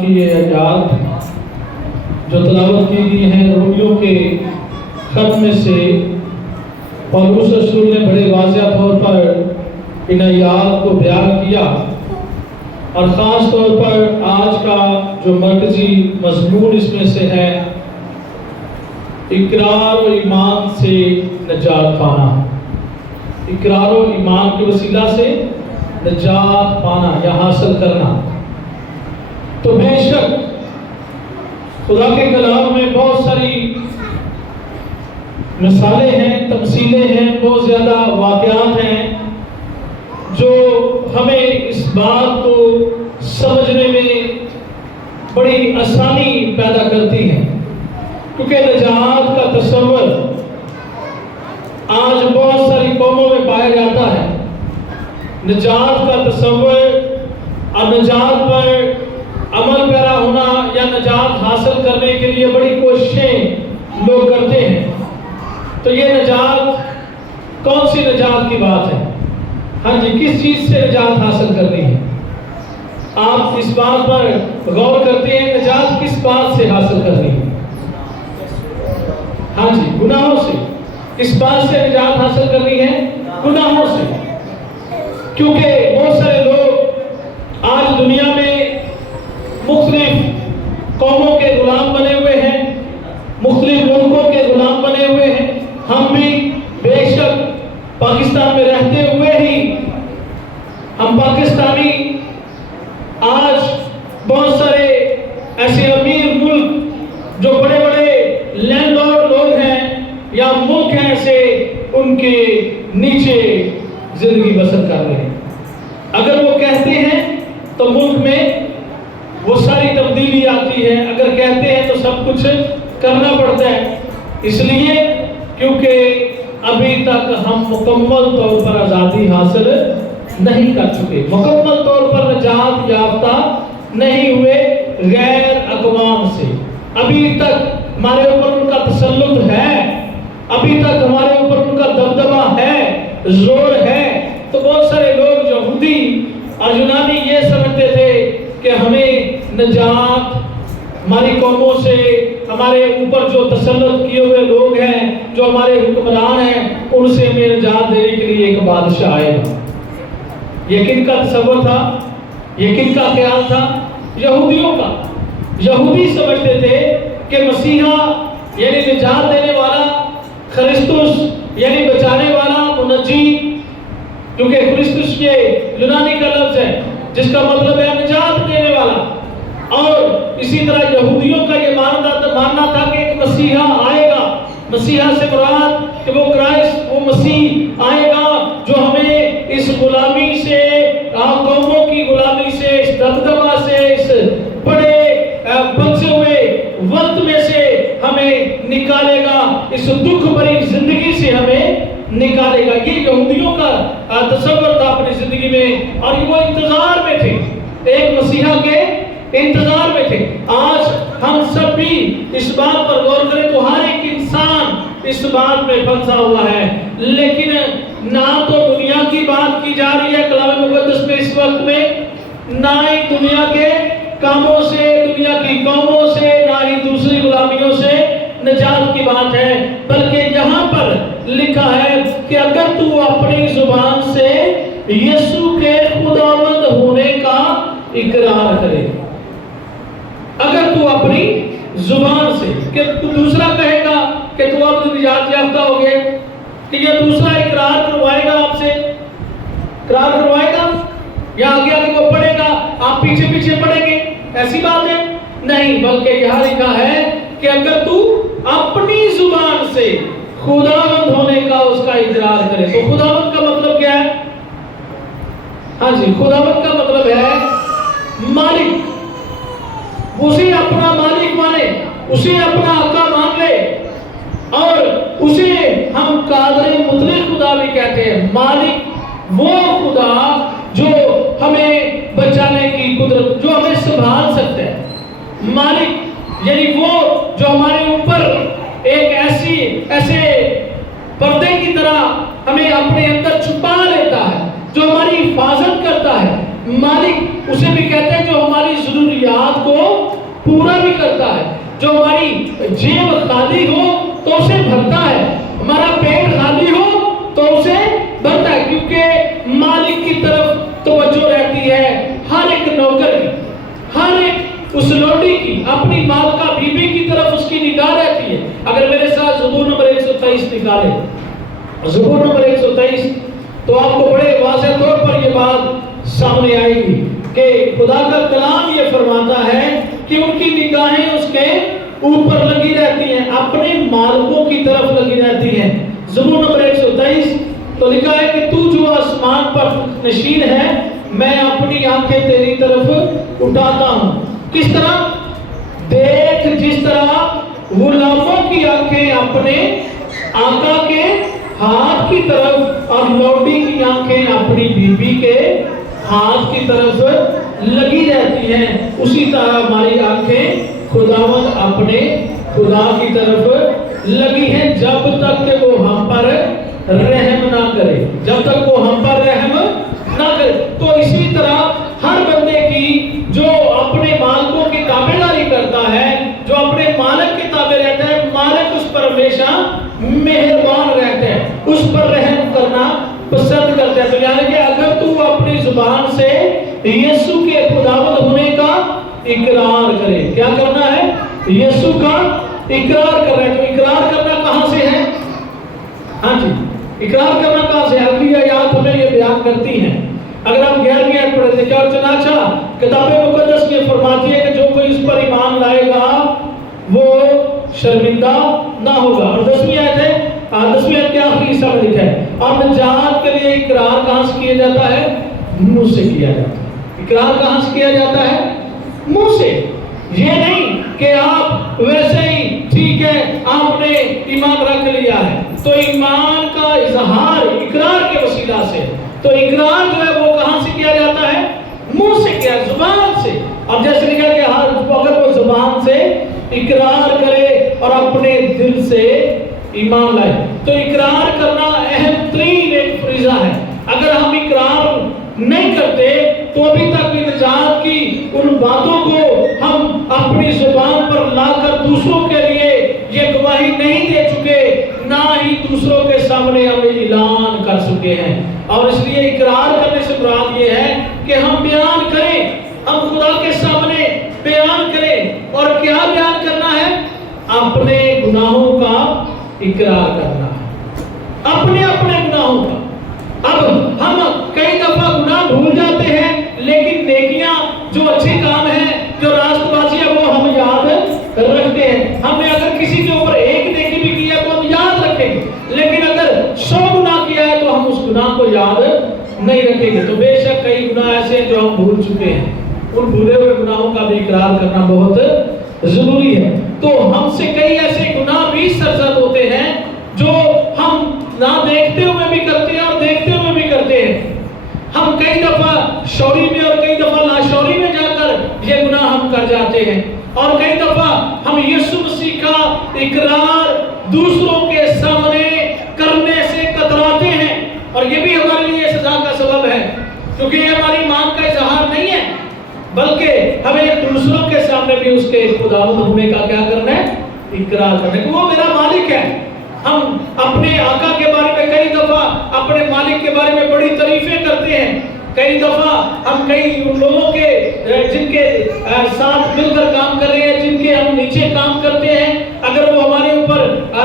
کی یہ آیات جو تلاوت کی گئی ہیں رومیوں کے خط میں سے، پولس رسول نے بڑے واضح طور پر ان آیات کو بیان کیا، اور خاص طور پر آج کا جو مرکزی مضمون اس میں سے ہے اقرار و ایمان سے نجات پانا، اقرار و ایمان کے وسیلہ سے نجات پانا یا حاصل کرنا۔ تو بے شک خدا کے کلام میں بہت ساری مثالیں ہیں، تمثیلیں ہیں، بہت زیادہ واقعات ہیں جو ہمیں اس بات کو سمجھنے میں بڑی آسانی پیدا کرتی ہیں، کیونکہ نجات کا تصور آج بہت ساری قوموں میں پایا جاتا ہے۔ نجات کا تصور اور نجات پر عمل پیرا ہونا یا نجات حاصل کرنے کے لیے بڑی کوششیں لوگ کرتے ہیں۔ تو یہ نجات کون سی نجات کی بات ہے؟ ہاں جی، کس چیز سے نجات حاصل کرنی ہے؟ آپ اس بات پر غور کرتے ہیں نجات کس بات سے حاصل کرنی ہے؟ ہاں جی، گناہوں سے۔ اس بات سے نجات حاصل کرنی ہے گناہوں سے، کیونکہ بہت سارے لوگ آج دنیا میں مختلف قوموں کے غلام بنے ہوئے ہیں، مختلف ملکوں کے غلام بنے ہوئے ہیں۔ ہم بھی بے شک پاکستان میں رہتے ہوئے ہی ہم پاکستانی آج بہت سارے ایسے امیر ملک جو بڑے بڑے لینڈ لارڈ لوگ ہیں یا ملک ہیں ایسے، ان کے نیچے زندگی بسر کر رہے ہیں۔ اگر وہ کہتے ہیں تو ملک میں وہ ساری تبدیلی آتی ہے، اگر کہتے ہیں تو سب کچھ کرنا پڑتا ہے، اس لیے کیونکہ ابھی تک ہم مکمل طور پر آزادی حاصل نہیں کر چکے، مکمل طور پر نجات یافتہ نہیں ہوئے غیر اقوام سے۔ ابھی تک ہمارے اوپر ان کا تسلط ہے، ابھی تک ہمارے اوپر ان کا دبدبہ ہے، زور ہے۔ تو بہت سارے لوگ یہودی اور یونانی یہ سمجھتے تھے کہ ہمیں نجات ہماری قوموں سے، ہمارے اوپر جو تسلط کیے ہوئے لوگ ہیں، جو ہمارے حکمران ہیں، ان سے ہمیں نجات دینے کے لیے ایک بادشاہ آئے گا۔ یہ کن کا تصور تھا؟ یہ کن کا خیال تھا؟ یہودیوں کا۔ یہودی سمجھتے تھے کہ مسیحا یعنی نجات دینے والا، خرسطس یعنی بچانے والا، منجی، کیونکہ خرسطس یہ یونانی کا لفظ ہے جس کا مطلب ہے نجات دینے والا۔ اور اسی طرح یہودیوں کا یہ ماننا تھا کہ ایک مسیحا آئے گا۔ مسیحا سے مراد کہ وہ کرائسٹ، وہ مسیح آئے گا جو ہمیں اس غلامی سے، قوموں کی غلامی سے، اس دبدبہ سے، اس بڑے بچے ہوئے وقت میں سے ہمیں نکالے گا، اس دکھ بھری زندگی سے ہمیں نکالے گا۔ یہ یہودیوں کا تصور تھا اپنی زندگی میں، اور وہ انتظار میں تھے، ایک مسیحا کے انتظار میں تھے۔ آج ہم سب بھی اس بات پر غور کریں تو ہر ایک انسان اس بات میں پھنسا ہوا ہے، لیکن نہ تو دنیا کی بات کی جا رہی ہے کلام مقدس میں اس وقت میں، نہ ہی دنیا کے کاموں سے، دنیا کی قوموں سے، نہ ہی دوسری غلامیوں سے نجات کی بات ہے، بلکہ یہاں پر لکھا ہے کہ اگر تو اپنی زبان سے یسوع کے خداوند ہونے کا اقرار کرے، اگر تو اپنی زبان سے، کہ تو دوسرا کہے گا کہ تو اب نجات یافتہ ہو گئے، کہ یہ دوسرا اقرار کروائے گا آپ سے، اقرار کروائے گا یا آگے آگے وہ پڑھے گا، آپ پیچھے پیچھے پڑھیں گے، ایسی بات ہے نہیں، بلکہ یہاں لکھا ہے کہ اگر تو اپنی زبان سے خداوند ہونے کا اس کا اقرار کرے۔ تو خداوند کا مطلب کیا ہے؟ ہاں جی، خداوند کا مطلب ہے مالک۔ اسے اپنا مالک مانے، اسے اپنا آقا مان لے، اور اسے ہم قادر مطلق خدا بھی کہتے ہیں۔ مالک وہ خدا جو ہمیں بچانے کی قدرت، جو ہمیں سنبھال سکتا ہے۔ مالک یعنی وہ جو ہمارے اوپر ایک ایسے پردے کی طرح ہمیں اپنے اندر چھپا لیتا ہے، جو ہماری حفاظت کرتا ہے۔ مالک اسے بھی کہتے ہیں جو ہماری ضروریات کو پورا بھی کرتا ہے. جو ہماری جیب خالی ہو تو اسے بھرتا ہے, ہمارا پیٹ خالی ہو تو اسے بھرتا ہے, کیونکہ مالک کی طرف توجہ رہتی ہے ہر ایک نوکر کی, ہر ایک اس لوڈی کی, اپنی مالکہ بیوی کی طرف اس کی نگاہ رہتی ہے. اگر میرے ساتھ زبور نمبر 123 نکالے, زبور نمبر 123, تو آپ کو بڑے واضح طور پر یہ بات سامنے آئے گی کہ خدا کا کلام یہ فرماتا ہے کہ ان کی نگاہیں اس کے اوپر لگی رہتی ہیں, اپنے مالکوں کی طرف لگی رہتی ہیں. زبور نمبر 123 تو لکھا ہے کہ تو جو آسمان پر نشین ہے, میں اپنی آنکھیں تیری طرف اٹھاتا ہوں. کس طرح؟ دیکھ جس طرح غلاموں کی آنکھیں اپنے آقا کے ہاتھ کی طرف اور لوڈی کی آنکھیں اپنی بیوی کے ہاتھ کی طرف لگی رہتی ہیں, اسی طرح ہماری آنکھیں خداوند اپنے خدا کی طرف لگی ہیں جب تک کہ وہ ہم پر رحم نہ کرے, جب تک وہ ہم پر رحم نہ کرے. تو اسی طرح ہر بندے کی جو اپنے مالکوں کی تابعداری کرتا ہے, جو اپنے مالک کے تابع رہتا ہے, مالک اس پر ہمیشہ مہربان رہتے ہیں, اس پر رحم کرنا پسند کرتے ہیں. تو یعنی کہ اگر تو اپنی زبان سے یسوع کے خداوند ہونے کا اقرار کرے, کیا کرنا ہے؟ یسوع کا اقرار کر رہے ہیں. تو اقرار کرنا کہاں سے ہے؟ ہاں جی, اقرار کرنا کہاں سے؟ اگلی آیات ہمیں یہ بیان کرتی ہیں. اگر ہم 11ویں آیت پڑھتے ہیں, اور چنانچہ کتاب مقدس یہ فرماتی ہے کہ جو کوئی اس پر ایمان لائے گا وہ شرمندہ نہ ہوگا. اور 10ویں آیت ہے, 10ویں آیت کے آخری حصہ میں لکھا ہے, اور نجات کے لیے اقرار کہاں سے کیا جاتا ہے؟ منہ سے کیا جاتا ہے. اقرار کہاں سے کیا جاتا ہے؟ منہ سے. یہ نہیں کہ آپ ویسے ہی ٹھیک ہے آپ نے ایمان رکھ لیا ہے, تو ایمان کا اظہار اقرار کے وسیلہ سے. تو اقرار جو ہے وہ کہاں سے کیا جاتا ہے؟ منہ سے کیا, زبان سے. اب جیسے لکھا کہ اگر وہ زبان سے اقرار کرے اور اپنے دل سے ایمان لائے, تو اقرار کرنا اہم ترین ایک فریضہ ہے. اگر ہم اقرار نہیں کرتے تو ابھی تک بھی نجات کی ان باتوں کو ہم اپنی زبان پر لا کر دوسروں کے لیے یہ گواہی نہیں دے چکے, نہ ہی دوسروں کے سامنے ہم اعلان کر چکے ہیں. اور اس لیے اقرار کرنے سے مراد یہ ہے کہ ہم بیان کریں, ہم خدا کے سامنے بیان کریں. اور کیا بیان کرنا ہے؟ اپنے گناہوں کا اقرار کرنا ہے, اپنے گناہوں کا. اب ہم کئی دفعہ گناہ بھول جاتے ہیں, لیکن نیکیاں جو اچھے کام ہیں, جو راست بازی ہے, وہ ہم یاد رکھتے ہیں. ہم نے اگر کسی کے اوپر ایک نیکی بھی کی ہے تو ہم یاد رکھیں گے, لیکن اگر 100 گناہ کیا ہے تو ہم اس گناہ کو یاد نہیں رکھیں گے. تو بے شک کئی گناہ ایسے ہیں جو ہم بھول چکے ہیں, ان بھولے ہوئے گناہوں کا بھی اقرار کرنا بہت ضروری ہے. تو ہم سے کئی ایسے گناہ بھی سرزد ہوتے ہیں جو ہم نہ دیکھتے ہوئے بھی کرتے ہیں اور دیکھتے ہوئے بھی کرتے ہیں. ہم کئی دفعہ شعوری میں اور کئی دفعہ لاشعوری میں جا کر یہ گناہ ہم کر جاتے ہیں, اور کئی دفعہ ہم یسوع مسیح کا اقرار دوسروں کے سامنے کرنے سے کتراتے ہیں, اور یہ بھی ہمارے لیے سزا کا سبب ہے, کیونکہ یہ ہماری ایمان کا اظہار نہیں ہے, بلکہ ہمیں دوسروں کے سامنے بھی اس کے خداوند ہونے کا کیا کرنا ہے؟ اقرار کرنا ہے کہ وہ میرا مالک ہے. ہم اپنے آقا کے بارے میں کئی دفعہ اپنے مالک کے بارے میں بڑی تعریفیں کرتے ہیں, کئی دفعہ ہم کئی لوگوں کے جن کے ساتھ مل کر کام کر رہے ہیں, جن کے ہم نیچے کام کرتے ہیں, اگر وہ ہمارے اوپر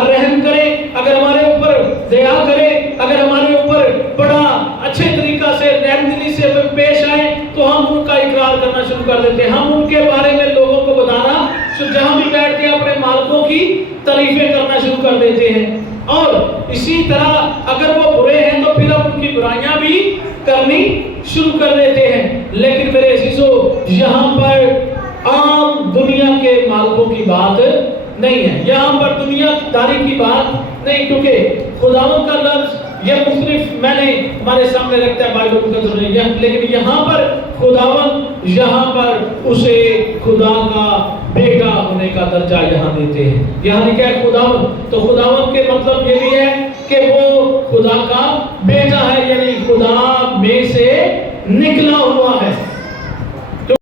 رحم کرے, اگر ہمارے اوپر دیا کرے, اگر ہمارے اوپر بڑا اچھے طریقہ سے نرم دلی سے پیش آئے, تو ہم ان کا اقرار کرنا شروع کر دیتے ہیں. ہم ان کے بارے میں لوگوں کو بتانا, جہاں بھی بیٹھ کے اپنے مالکوں کی تعریفیں کرنا شروع کر دیتے ہیں. اور اسی طرح اگر وہ برے ہیں تو پھر ہم ان کی برائیاں بھی کرنی شروع کر دیتے ہیں. لیکن میرے عزیزو, یہاں پر عام دنیا کے مالکوں کی بات نہیں ہے, یہاں پر دنیا داری کی بات نہیں, کیونکہ خداوند کا لفظ یہ مختلف میں نے ہمارے سامنے رکھتا ہے بائبل مقدس میں, لیکن یہاں پر خداوند یہاں پر اسے خدا کا بیٹا ہونے کا درجہ یہاں دیتے ہیں. یہاں لکھا ہے خداوند, تو خداوند کے مطلب یہ بھی ہے کہ وہ خدا کا بیٹا ہے, یعنی خدا میں سے نکلا ہوا